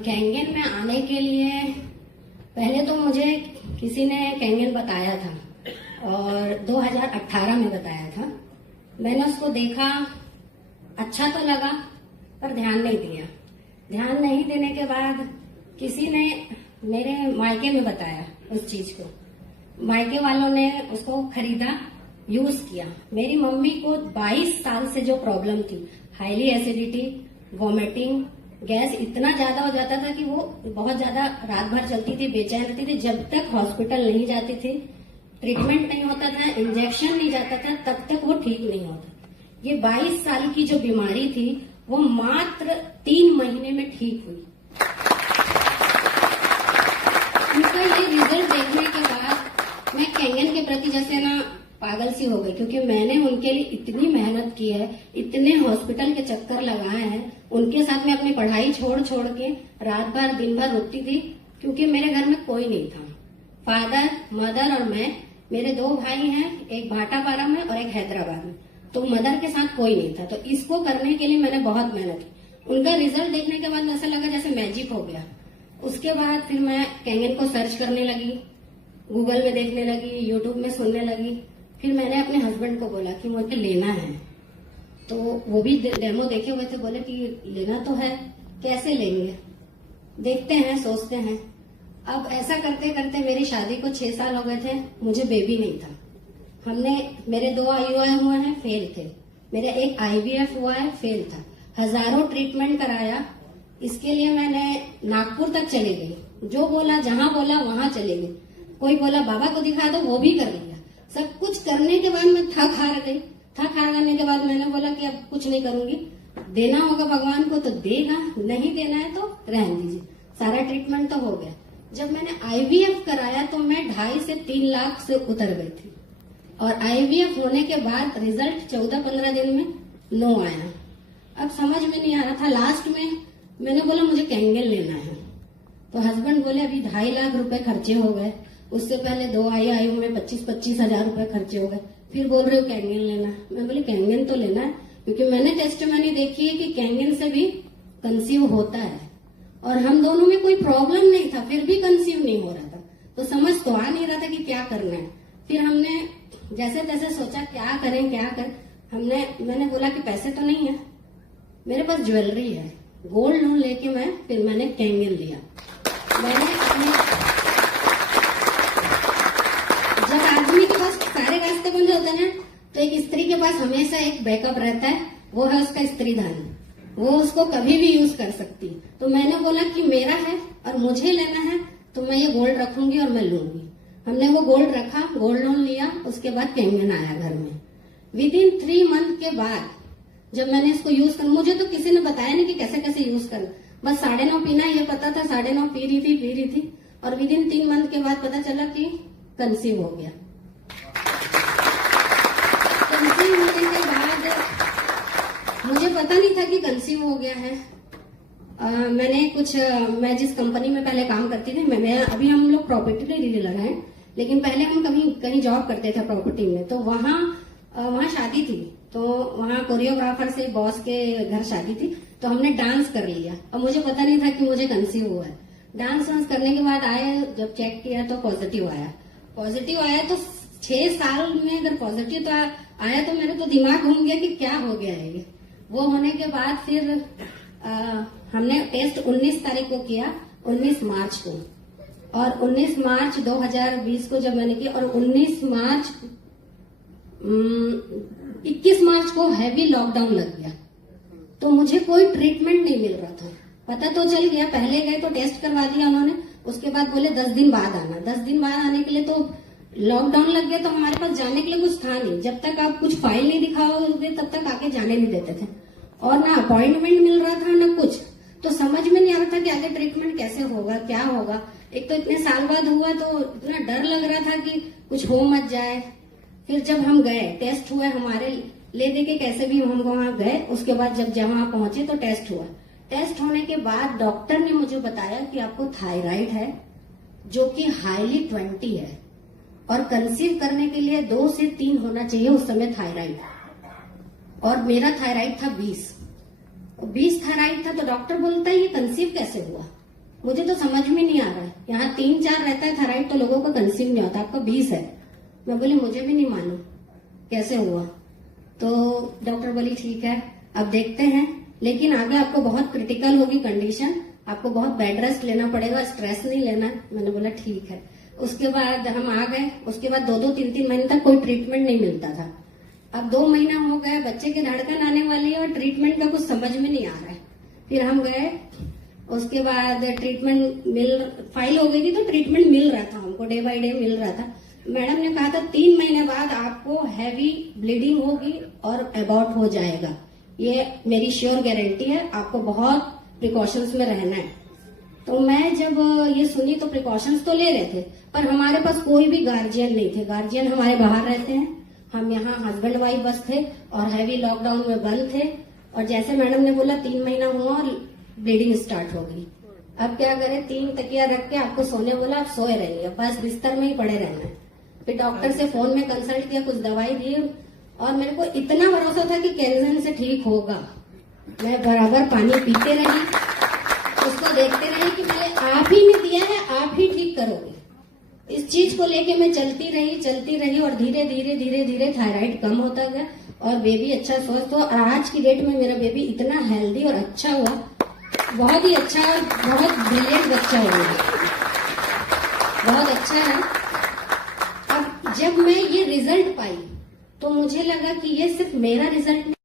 Kangen में आने के लिए पहले तो मुझे किसी ने कैंगन बताया था और 2018 में बताया था। मैंने उसको देखा, अच्छा तो लगा पर ध्यान नहीं दिया। ध्यान नहीं देने के बाद किसी ने मेरे मायके में बताया उस चीज को। मायके वालों ने उसको खरीदा, यूज किया। मेरी मम्मी को 22 साल से जो प्रॉब्लम थी, हाईली एसिडिटी, वॉमिटिंग, गैस इतना ज्यादा हो जाता था कि वो बहुत ज्यादा रात भर चलती थी, बेचैन रहती थी। जब तक हॉस्पिटल नहीं जाती थी, ट्रीटमेंट नहीं होता था, इंजेक्शन नहीं जाता था, तब तक वो ठीक नहीं होता। ये 22 साल की जो बीमारी थी वो मात्र 3 महीने में ठीक हुई। उनका ये रिजल्ट देखने के बाद मैं कैंगन के प्रति जैसे ना पागल सी हो गई, क्योंकि मैंने उनके लिए इतनी मेहनत की है, इतने हॉस्पिटल के चक्कर लगाए हैं। उनके साथ में अपनी पढ़ाई छोड़ छोड़ के रात भर दिन भर रोती थी, क्योंकि मेरे घर में कोई नहीं था। फादर, मदर और मैं, मेरे 2 भाई हैं, एक भाटापारा में और एक हैदराबाद में। तो मदर के साथ कोई नहीं था। तो इसको करने के लिए मैंने बहुत मेहनत की। उनका रिजल्ट देखने के बाद ऐसा लगा जैसे मैजिक हो गया। उसके बाद फिर मैं कैंगन को सर्च करने लगी, गूगल में देखने लगी, यूट्यूब में सुनने लगी। फिर मैंने अपने हस्बैंड को बोला कि मुझे लेना है। तो वो भी डेमो देखे हुए थे, बोले कि लेना तो है, कैसे लेंगे, देखते हैं, सोचते हैं। अब ऐसा करते करते मेरी शादी को 6 साल हो गए थे, मुझे बेबी नहीं था। मेरे 2 IUI हुए हैं, फेल थे। मेरा एक IVF हुआ है, फेल था। हजारों ट्रीटमेंट कराया। इसके लिए मैंने नागपुर तक चली गई, जो बोला, जहां बोला वहां चली गई। कोई बोला बाबा को दिखा दो, वो भी कर लिया। सब कुछ करने के बाद मैं थक हार गई। थक हार करने के बाद मैंने बोला कि अब कुछ नहीं करूंगी, देना होगा भगवान को तो देगा, नहीं देना है तो रहने दीजिए। सारा ट्रीटमेंट तो हो गया। जब मैंने IVF कराया तो मैं 2.5 से 3 लाख से उतर गई थी। और IVF होने के बाद रिजल्ट 14-15 दिन में नो आया। अब समझ में नहीं आ रहा था। लास्ट में मैंने बोला मुझे कैंगन लेना है। तो हस्बैंड बोले अभी 2.5 लाख रुपए खर्चे हो गए, उससे पहले 2 IUI में 25-25 हजार रुपए खर्चे हो गए, फिर बोल रहे हो कैंगन लेना। मैं बोली कैंगन तो लेना है, क्योंकि मैंने टेस्टिमनी देखी है कि कैंगन से भी कंसीव होता है। और हम दोनों में कोई प्रॉब्लम नहीं था, फिर भी कंसीव नहीं हो रहा था। तो समझ तो आ नहीं रहा था कि क्या करना है। फिर हमने जैसे तैसे सोचा क्या करें क्या करें। मैंने बोला कि पैसे तो नहीं है, मेरे पास ज्वेलरी है, गोल्ड लोन लेके मैंने कैंगन लिया। जब आदमी के पास सारे रास्ते बंद होते हैं ना, तो एक स्त्री के पास हमेशा एक बैकअप रहता है, वो है उसका स्त्री धन। वो उसको कभी भी यूज कर सकती। तो मैंने बोला कि मेरा है और मुझे लेना है, तो मैं ये गोल्ड रखूंगी और मैं लूंगी। हमने वो गोल्ड रखा, गोल्ड लोन लिया, उसके बाद कैंगन आया घर में। विदिन 3 मंथ के बाद जब मैंने इसको यूज कर, मुझे तो किसी ने बताया नहीं कि कैसे कैसे यूज करना, बस 9.5 पीना ये पता था। 9.5 पी रही थी और विदिन 3 मंथ के बाद पता चला कि कंसीव हो गया। कंसीव होने के बाद मुझे पता नहीं था कि कंसीव हो गया है। मैं जिस कंपनी में पहले काम करती थी, अभी हम लोग प्रॉपर्टी डीलर हैं, लेकिन पहले हम कहीं जॉब करते थे प्रॉपर्टी में। तो वहाँ शादी थी, तो वहाँ कोरियोग्राफर से बॉस के घर शादी थी, तो हमने डांस कर लिया। और मुझे पता नहीं था कि मुझे कंसीव हुआ है। डांस करने के बाद जब चेक किया तो पॉजिटिव आया तो 6 साल में अगर पॉजिटिव तो आया तो मेरा तो दिमाग घूम गया कि क्या हो गया है ये। वो होने के बाद फिर हमने टेस्ट 19 तारीख को किया, 19 मार्च को। और 19 मार्च 2020 को जब मैंने किया, और 21 मार्च को हैवी लॉकडाउन लग गया। तो मुझे कोई ट्रीटमेंट नहीं मिल रहा था। पता तो चल गया, पहले गए तो टेस्ट करवा दिया उन्होंने, उसके बाद बोले 10 दिन बाद आना। 10 दिन बाद आने के लिए तो लॉकडाउन लग गया, तो हमारे पास जाने के लिए कुछ था नहीं। जब तक आप कुछ फाइल नहीं दिखाओगे तब तक आगे जाने नहीं देते थे, और ना अपॉइंटमेंट मिल रहा था ना कुछ। तो समझ में नहीं आ रहा था कि आगे ट्रीटमेंट कैसे होगा, क्या होगा। एक तो इतने साल बाद हुआ तो इतना डर लग रहा था कि कुछ हो मत जाए। फिर जब हम गए, टेस्ट हुए हमारे, ले दे के कैसे भी हम वहां गए। उसके बाद जब वहां पहुंचे तो टेस्ट हुआ। टेस्ट होने के बाद डॉक्टर ने मुझे बताया कि आपको थायराइड है, जो कि हाईली 20 है, और कंसीव करने के लिए 2 से 3 होना चाहिए उस समय थायराइड, और मेरा थायराइड था 20। 20 थायराइड था, तो डॉक्टर बोलता है ये कंसीव कैसे हुआ? मुझे तो समझ में नहीं आ रहा है। यहाँ 3-4 रहता है थायराइड तो लोगों का कंसीव नहीं होता, आपका 20 है। मैं बोली मुझे भी नहीं मालूम कैसे हुआ। तो डॉक्टर बोली ठीक है अब देखते हैं, लेकिन आगे आपको बहुत क्रिटिकल होगी कंडीशन, आपको बहुत बेड रेस्ट लेना पड़ेगा, स्ट्रेस नहीं लेना। मैंने बोला ठीक है। उसके बाद हम आ गए। उसके बाद 2-2, 3-3 महीने तक कोई ट्रीटमेंट नहीं मिलता था। अब 2 महीना हो गया, बच्चे की धड़कन आने वाली है और ट्रीटमेंट का कुछ समझ में नहीं आ रहा है। फिर हम गए, उसके बाद ट्रीटमेंट फाइल हो गई थी, तो ट्रीटमेंट मिल रहा था हमको, डे बाय डे मिल रहा था। मैडम ने कहा था 3 महीने बाद आपको हैवी ब्लीडिंग होगी और अबॉर्ट हो जाएगा, ये मेरी श्योर गारंटी है, आपको बहुत प्रिकॉशंस में रहना है। तो मैं जब ये सुनी तो प्रिकॉशंस तो ले रहे थे, पर हमारे पास कोई भी गार्जियन नहीं थे। गार्जियन हमारे बाहर रहते हैं, हम यहाँ हस्बैंड वाइफ बस थे और हैवी लॉकडाउन में बंद थे। और जैसे मैडम ने बोला 3 महीना हुआ और ब्लीडिंग स्टार्ट हो गई। अब क्या करें, 3 तकिया रख के आपको सोने बोला, आप सोए रहिए, बस बिस्तर में ही पड़े रहना है। फिर डॉक्टर से फोन में कंसल्ट किया, कुछ दवाई दी और मेरे को इतना भरोसा था कि कैंसर से ठीक होगा। मैं बराबर पानी पीते रही, उसको देखते रही कि मैं आप ही ने दिया है, आप ही ठीक करोगे। इस चीज को लेके मैं चलती रही और धीरे धीरे थायराइड कम होता गया और बेबी अच्छा स्वस्थ हुआ। और आज की डेट में मेरा बेबी इतना हेल्दी और अच्छा हुआ, बहुत ही अच्छा, बहुत ब्रिलियंट बच्चा हुआ, बहुत अच्छा है। अब जब मैं ये रिजल्ट पाई तो मुझे लगा कि ये सिर्फ मेरा रिजल्ट